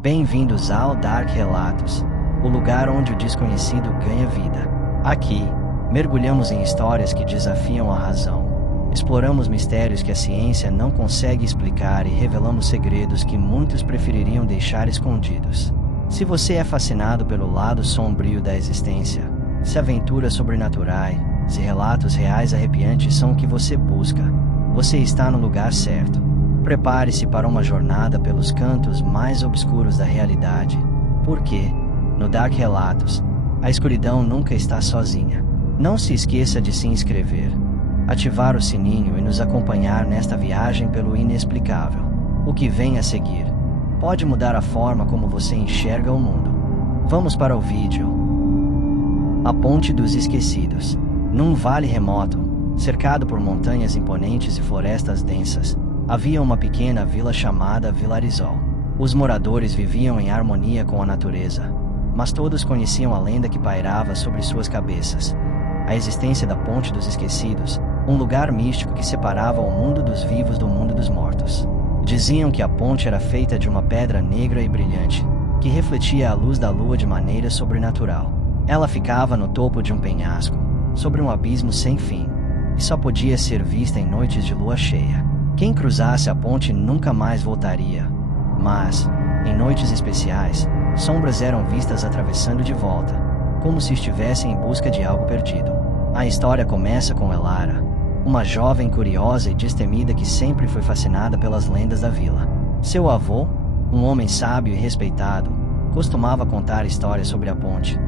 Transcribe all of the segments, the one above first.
Bem-vindos ao Dark Relatos, o lugar onde o desconhecido ganha vida. Aqui, mergulhamos em histórias que desafiam a razão. Exploramos mistérios que a ciência não consegue explicar e revelamos segredos que muitos prefeririam deixar escondidos. Se você é fascinado pelo lado sombrio da existência, se aventuras sobrenaturais e relatos reais arrepiantes são o que você busca, você está no lugar certo. Prepare-se para uma jornada pelos cantos mais obscuros da realidade, porque, no Dark Relatos, a escuridão nunca está sozinha. Não se esqueça de se inscrever, ativar o sininho e nos acompanhar nesta viagem pelo inexplicável. O que vem a seguir pode mudar a forma como você enxerga o mundo. Vamos para o vídeo. A Ponte dos Esquecidos. Num vale remoto, cercado por montanhas imponentes e florestas densas, havia uma pequena vila chamada Vilarizol. Os moradores viviam em harmonia com a natureza, mas todos conheciam a lenda que pairava sobre suas cabeças: a existência da Ponte dos Esquecidos, um lugar místico que separava o mundo dos vivos do mundo dos mortos. Diziam que a ponte era feita de uma pedra negra e brilhante, que refletia a luz da lua de maneira sobrenatural. Ela ficava no topo de um penhasco, sobre um abismo sem fim, e só podia ser vista em noites de lua cheia. Quem cruzasse a ponte nunca mais voltaria, mas, em noites especiais, sombras eram vistas atravessando de volta, como se estivessem em busca de algo perdido. A história começa com Elara, uma jovem curiosa e destemida que sempre foi fascinada pelas lendas da vila. Seu avô, um homem sábio e respeitado, costumava contar histórias sobre a ponte,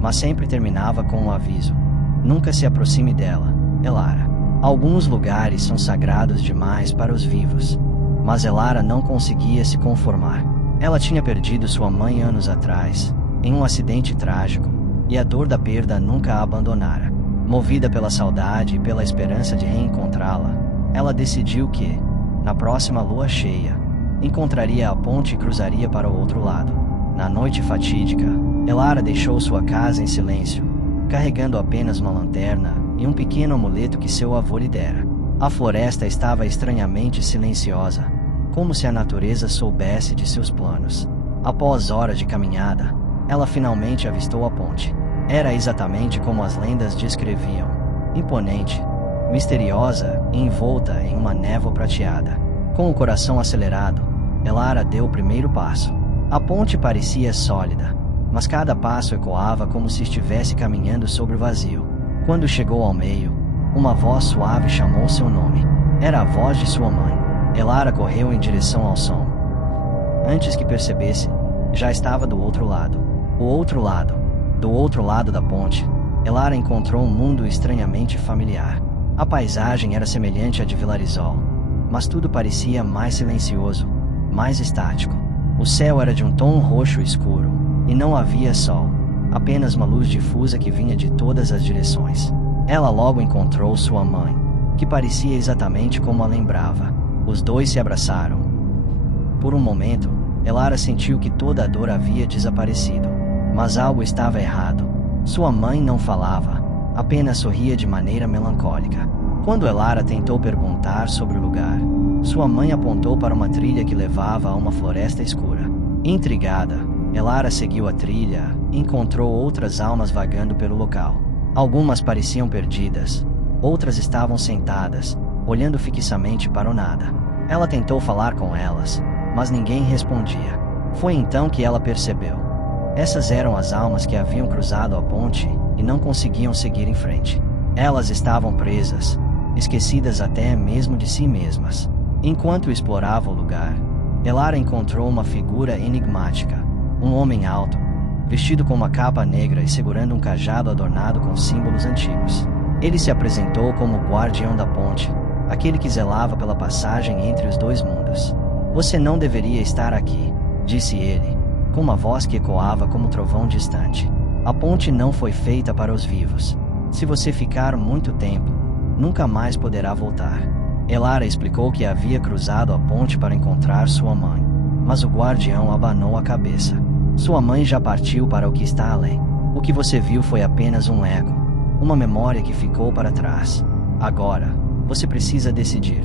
mas sempre terminava com um aviso: nunca se aproxime dela, Elara. Alguns lugares são sagrados demais para os vivos. Mas Elara não conseguia se conformar. Ela tinha perdido sua mãe anos atrás, em um acidente trágico, e a dor da perda nunca a abandonara. Movida pela saudade e pela esperança de reencontrá-la, ela decidiu que, na próxima lua cheia, encontraria a ponte e cruzaria para o outro lado. Na noite fatídica, Elara deixou sua casa em silêncio, carregando apenas uma lanterna e um pequeno amuleto que seu avô lhe dera. A floresta estava estranhamente silenciosa, como se a natureza soubesse de seus planos. Após horas de caminhada, ela finalmente avistou a ponte. Era exatamente como as lendas descreviam: imponente, misteriosa e envolta em uma névoa prateada. Com o coração acelerado, Elara deu o primeiro passo. A ponte parecia sólida, mas cada passo ecoava como se estivesse caminhando sobre o vazio. Quando chegou ao meio, uma voz suave chamou seu nome. Era a voz de sua mãe. Elara correu em direção ao som. Antes que percebesse, já estava do outro lado. O outro lado. Do outro lado da ponte, Elara encontrou um mundo estranhamente familiar. A paisagem era semelhante à de Vilarizol, mas tudo parecia mais silencioso, mais estático. O céu era de um tom roxo escuro, e não havia sol, apenas uma luz difusa que vinha de todas as direções. Ela logo encontrou sua mãe, que parecia exatamente como a lembrava. Os dois se abraçaram. Por um momento, Elara sentiu que toda a dor havia desaparecido. Mas algo estava errado. Sua mãe não falava, apenas sorria de maneira melancólica. Quando Elara tentou perguntar sobre o lugar, sua mãe apontou para uma trilha que levava a uma floresta escura. Intrigada, Elara seguiu a trilha e encontrou outras almas vagando pelo local. Algumas pareciam perdidas, outras estavam sentadas, olhando fixamente para o nada. Ela tentou falar com elas, mas ninguém respondia. Foi então que ela percebeu: essas eram as almas que haviam cruzado a ponte e não conseguiam seguir em frente. Elas estavam presas, esquecidas até mesmo de si mesmas. Enquanto explorava o lugar, Elara encontrou uma figura enigmática. Um homem alto, vestido com uma capa negra e segurando um cajado adornado com símbolos antigos. Ele se apresentou como o guardião da ponte, aquele que zelava pela passagem entre os dois mundos. Você não deveria estar aqui, disse ele, com uma voz que ecoava como um trovão distante. A ponte não foi feita para os vivos. Se você ficar muito tempo, nunca mais poderá voltar. Elara explicou que havia cruzado a ponte para encontrar sua mãe, mas o guardião abanou a cabeça. Sua mãe já partiu para o que está além. O que você viu foi apenas um eco, uma memória que ficou para trás. Agora, você precisa decidir: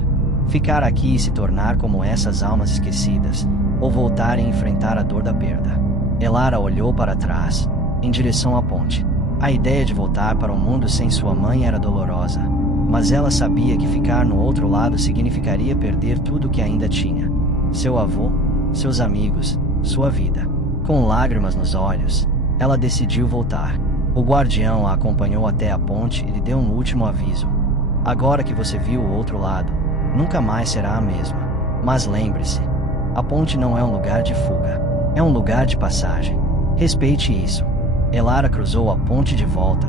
ficar aqui e se tornar como essas almas esquecidas, ou voltar e enfrentar a dor da perda. Elara olhou para trás, em direção à ponte. A ideia de voltar para o mundo sem sua mãe era dolorosa, mas ela sabia que ficar no outro lado significaria perder tudo que ainda tinha: seu avô, seus amigos, sua vida. Com lágrimas nos olhos, ela decidiu voltar. O guardião a acompanhou até a ponte e lhe deu um último aviso: agora que você viu o outro lado, nunca mais será a mesma. Mas lembre-se, a ponte não é um lugar de fuga, é um lugar de passagem. Respeite isso. Elara cruzou a ponte de volta.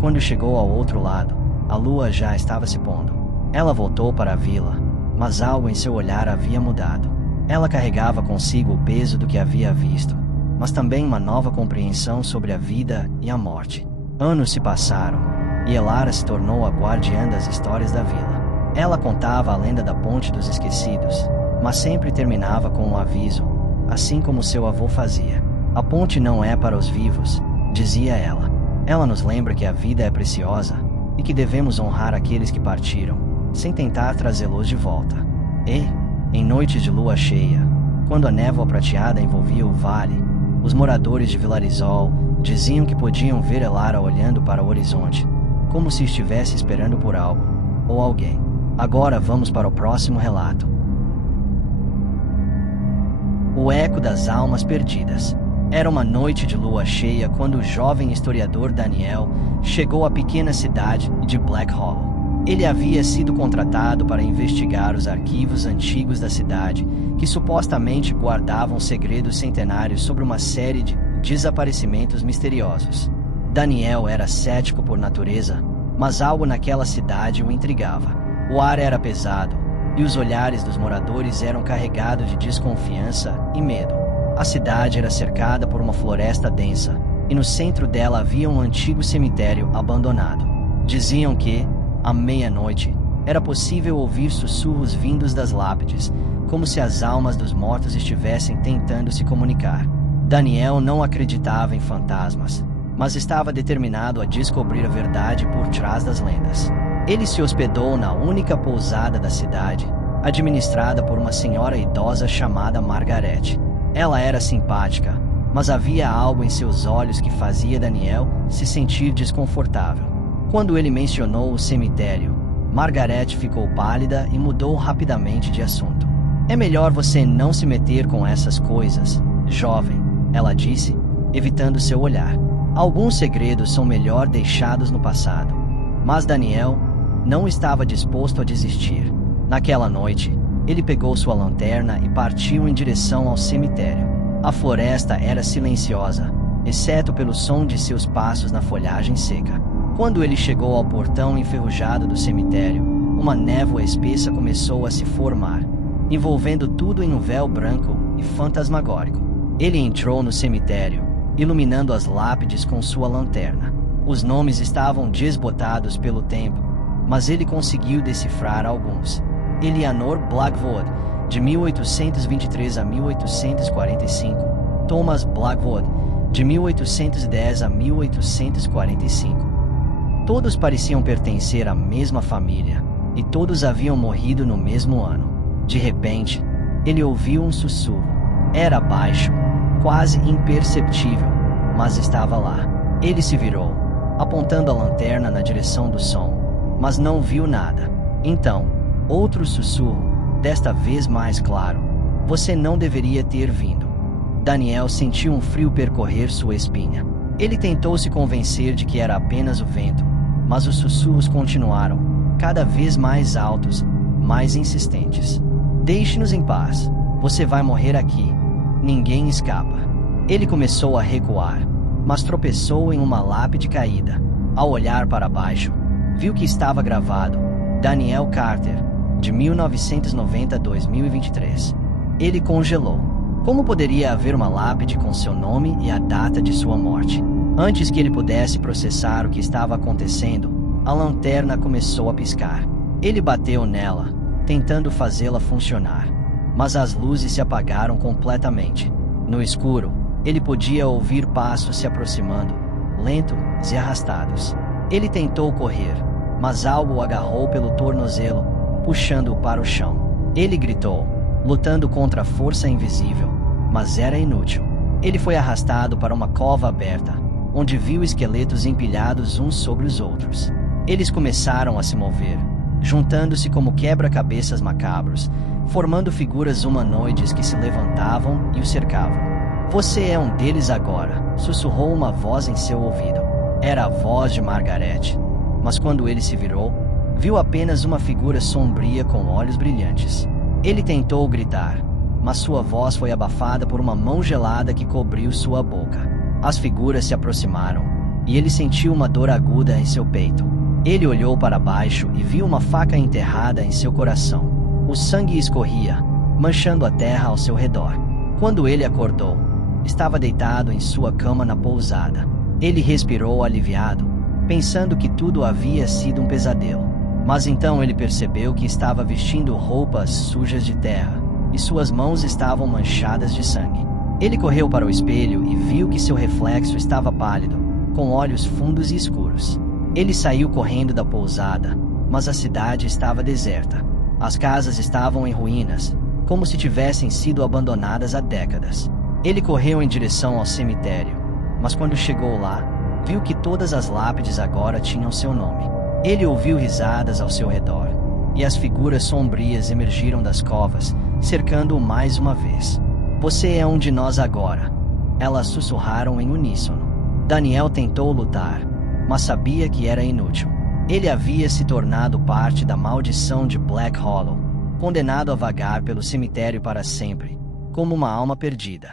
Quando chegou ao outro lado, a lua já estava se pondo. Ela voltou para a vila, mas algo em seu olhar havia mudado. Ela carregava consigo o peso do que havia visto, mas também uma nova compreensão sobre a vida e a morte. Anos se passaram, e Elara se tornou a guardiã das histórias da vila. Ela contava a lenda da Ponte dos Esquecidos, mas sempre terminava com um aviso, assim como seu avô fazia. A ponte não é para os vivos, dizia ela. Ela nos lembra que a vida é preciosa e que devemos honrar aqueles que partiram, sem tentar trazê-los de volta. E, em noites de lua cheia, quando a névoa prateada envolvia o vale, os moradores de Vilarisol diziam que podiam ver Elara olhando para o horizonte, como se estivesse esperando por algo ou alguém. Agora vamos para o próximo relato. O Eco das Almas Perdidas. Era uma noite de lua cheia quando o jovem historiador Daniel chegou à pequena cidade de Black Hollow. Ele havia sido contratado para investigar os arquivos antigos da cidade, que supostamente guardavam segredos centenários sobre uma série de desaparecimentos misteriosos. Daniel era cético por natureza, mas algo naquela cidade o intrigava. O ar era pesado, e os olhares dos moradores eram carregados de desconfiança e medo. A cidade era cercada por uma floresta densa, e no centro dela havia um antigo cemitério abandonado. Diziam que, à meia-noite, era possível ouvir sussurros vindos das lápides, como se as almas dos mortos estivessem tentando se comunicar. Daniel não acreditava em fantasmas, mas estava determinado a descobrir a verdade por trás das lendas. Ele se hospedou na única pousada da cidade, administrada por uma senhora idosa chamada Margaret. Ela era simpática, mas havia algo em seus olhos que fazia Daniel se sentir desconfortável. Quando ele mencionou o cemitério, Margaret ficou pálida e mudou rapidamente de assunto. É melhor você não se meter com essas coisas, jovem, ela disse, evitando seu olhar. Alguns segredos são melhor deixados no passado. Mas Daniel não estava disposto a desistir. Naquela noite, ele pegou sua lanterna e partiu em direção ao cemitério. A floresta era silenciosa, exceto pelo som de seus passos na folhagem seca. Quando ele chegou ao portão enferrujado do cemitério, uma névoa espessa começou a se formar, envolvendo tudo em um véu branco e fantasmagórico. Ele entrou no cemitério, iluminando as lápides com sua lanterna. Os nomes estavam desbotados pelo tempo, mas ele conseguiu decifrar alguns. Eleanor Blackwood, de 1823 a 1845. Thomas Blackwood, de 1810 a 1845. Todos pareciam pertencer à mesma família, e todos haviam morrido no mesmo ano. De repente, ele ouviu um sussurro. Era baixo, quase imperceptível, mas estava lá. Ele se virou, apontando a lanterna na direção do som, mas não viu nada. Então, outro sussurro, desta vez mais claro. Você não deveria ter vindo. Daniel sentiu um frio percorrer sua espinha. Ele tentou se convencer de que era apenas o vento, mas os sussurros continuaram, cada vez mais altos, mais insistentes. Deixe-nos em paz. Você vai morrer aqui. Ninguém escapa. Ele começou a recuar, mas tropeçou em uma lápide caída. Ao olhar para baixo, viu que estava gravado: Daniel Carter, de 1990 a 2023. Ele congelou. Como poderia haver uma lápide com seu nome e a data de sua morte? Antes que ele pudesse processar o que estava acontecendo, a lanterna começou a piscar. Ele bateu nela, tentando fazê-la funcionar, mas as luzes se apagaram completamente. No escuro, ele podia ouvir passos se aproximando, lentos e arrastados. Ele tentou correr, mas algo o agarrou pelo tornozelo, puxando-o para o chão. Ele gritou, lutando contra a força invisível, mas era inútil. Ele foi arrastado para uma cova aberta, onde viu esqueletos empilhados uns sobre os outros. Eles começaram a se mover, juntando-se como quebra-cabeças macabros, formando figuras humanoides que se levantavam e o cercavam. "Você é um deles agora", sussurrou uma voz em seu ouvido. Era a voz de Margaret. Mas quando ele se virou, viu apenas uma figura sombria com olhos brilhantes. Ele tentou gritar, mas sua voz foi abafada por uma mão gelada que cobriu sua boca. As figuras se aproximaram, e ele sentiu uma dor aguda em seu peito. Ele olhou para baixo e viu uma faca enterrada em seu coração. O sangue escorria, manchando a terra ao seu redor. Quando ele acordou, estava deitado em sua cama na pousada. Ele respirou aliviado, pensando que tudo havia sido um pesadelo. Mas então ele percebeu que estava vestindo roupas sujas de terra, e suas mãos estavam manchadas de sangue. Ele correu para o espelho e viu que seu reflexo estava pálido, com olhos fundos e escuros. Ele saiu correndo da pousada, mas a cidade estava deserta. As casas estavam em ruínas, como se tivessem sido abandonadas há décadas. Ele correu em direção ao cemitério, mas quando chegou lá, viu que todas as lápides agora tinham seu nome. Ele ouviu risadas ao seu redor, e as figuras sombrias emergiram das covas, cercando-o mais uma vez. "Você é um de nós agora", elas sussurraram em uníssono. Daniel tentou lutar, mas sabia que era inútil. Ele havia se tornado parte da maldição de Black Hollow, condenado a vagar pelo cemitério para sempre, como uma alma perdida.